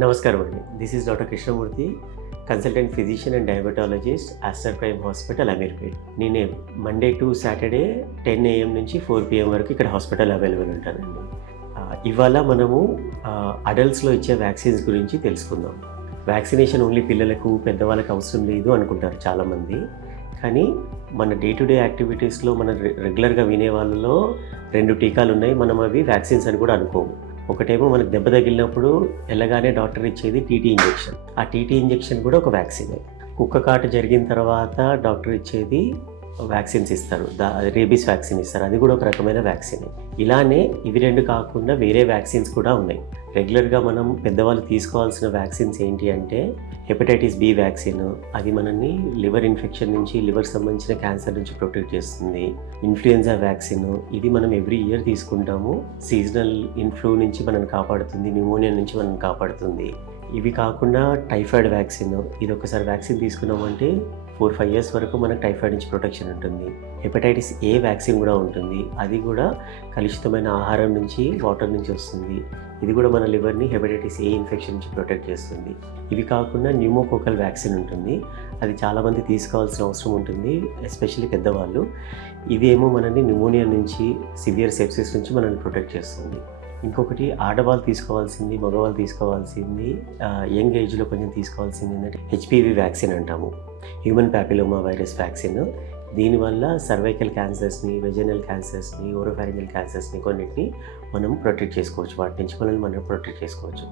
నమస్కారం అండి. This is doctor Krishnamurthy, consultant physician and diabetologist, Aster prime hospital, Ameerpet. నేను Monday to Saturday 10 AM నుంచి 4 PM వరకు ఇక్కడ హాస్పిటల్ అవైలబుల్ ఉంటానండి. ఇవాళ మనము అడల్ట్స్లో ఇచ్చే వ్యాక్సిన్స్ గురించి తెలుసుకుందాం. వ్యాక్సినేషన్ ఓన్లీ పిల్లలకు, పెద్దవాళ్ళకి అవసరం లేదు అనుకుంటారు చాలామంది. కానీ మన డే టు డే యాక్టివిటీస్లో మనం రెగ్యులర్గా వినే వాళ్ళలో 2 టీకాలు ఉన్నాయి. మనం అవి వ్యాక్సిన్స్ అని కూడా అనుకోము. ఒకటేమో మనకు దెబ్బ తగిలినప్పుడు వెళ్ళగానే డాక్టర్ ఇచ్చేది టీటీ ఇంజెక్షన్. ఆ టీటీ ఇంజెక్షన్ కూడా ఒక వ్యాక్సినే. కుక్క కాటు జరిగిన తర్వాత డాక్టర్ ఇచ్చేది వ్యాక్సిన్స్ ఇస్తారు, రేబీస్ వ్యాక్సిన్ ఇస్తారు, అది కూడా ఒక రకమైన వ్యాక్సినే. ఇలానే ఇవి 2 కాకుండా వేరే వ్యాక్సిన్స్ కూడా ఉన్నాయి. రెగ్యులర్గా మనం పెద్దవాళ్ళు తీసుకోవాల్సిన వ్యాక్సిన్స్ ఏంటి అంటే హెపటైటిస్ బి వ్యాక్సిన్, అది మనల్ని లివర్ ఇన్ఫెక్షన్ నుంచి, లివర్ సంబంధించిన క్యాన్సర్ నుంచి ప్రొటెక్ట్ చేస్తుంది. ఇన్ఫ్లుయెన్జా వ్యాక్సిన్, ఇది మనం ఎవ్రీ ఇయర్ తీసుకుంటాము. సీజనల్ ఇన్ఫ్లూ నుంచి మనల్ని కాపాడుతుంది, న్యూమోనియా నుంచి మనల్ని కాపాడుతుంది. ఇవి కాకుండా టైఫాయిడ్ వ్యాక్సిన్, ఇది ఒకసారి వ్యాక్సిన్ తీసుకున్నామంటే 4-5 years వరకు మనకు టైఫాయిడ్ నుంచి ప్రొటెక్షన్ ఉంటుంది. హెపటైటిస్ ఏ వ్యాక్సిన్ కూడా ఉంటుంది, అది కూడా కలుషితమైన ఆహారం నుంచి, వాటర్ నుంచి వస్తుంది. ఇది కూడా మన లివర్ని హెపటైటిస్ ఏ ఇన్ఫెక్షన్ నుంచి ప్రొటెక్ట్ చేస్తుంది. ఇవి కాకుండా న్యూమోకోకల్ వ్యాక్సిన్ ఉంటుంది, అది చాలామంది తీసుకోవాల్సిన అవసరం ఉంటుంది, ఎస్పెషల్లీ పెద్దవాళ్ళు. ఇదేమో మనల్ని న్యూమోనియా నుంచి, సివియర్ సెప్సిస్ నుంచి మనల్ని ప్రొటెక్ట్ చేస్తుంది. ఇంకొకటి ఆడవాళ్ళు తీసుకోవాల్సింది, మగవాళ్ళు తీసుకోవాల్సింది, యంగ్ ఏజ్లో కొంచెం తీసుకోవాల్సింది ఏంటంటే హెచ్పివి వ్యాక్సిన్ అంటాము, హ్యూమన్ ప్యాపిలోమా వైరస్ వ్యాక్సిన్. దీనివల్ల సర్వైకల్ క్యాన్సర్స్ని, వెజనల్ క్యాన్సర్స్ని, ఓరోఫారింజల్ క్యాన్సర్స్ని కొన్నిటిని మనం ప్రొటెక్ట్ చేసుకోవచ్చు, వాటి నుంచి మనల్ని మనం ప్రొటెక్ట్ చేసుకోవచ్చు.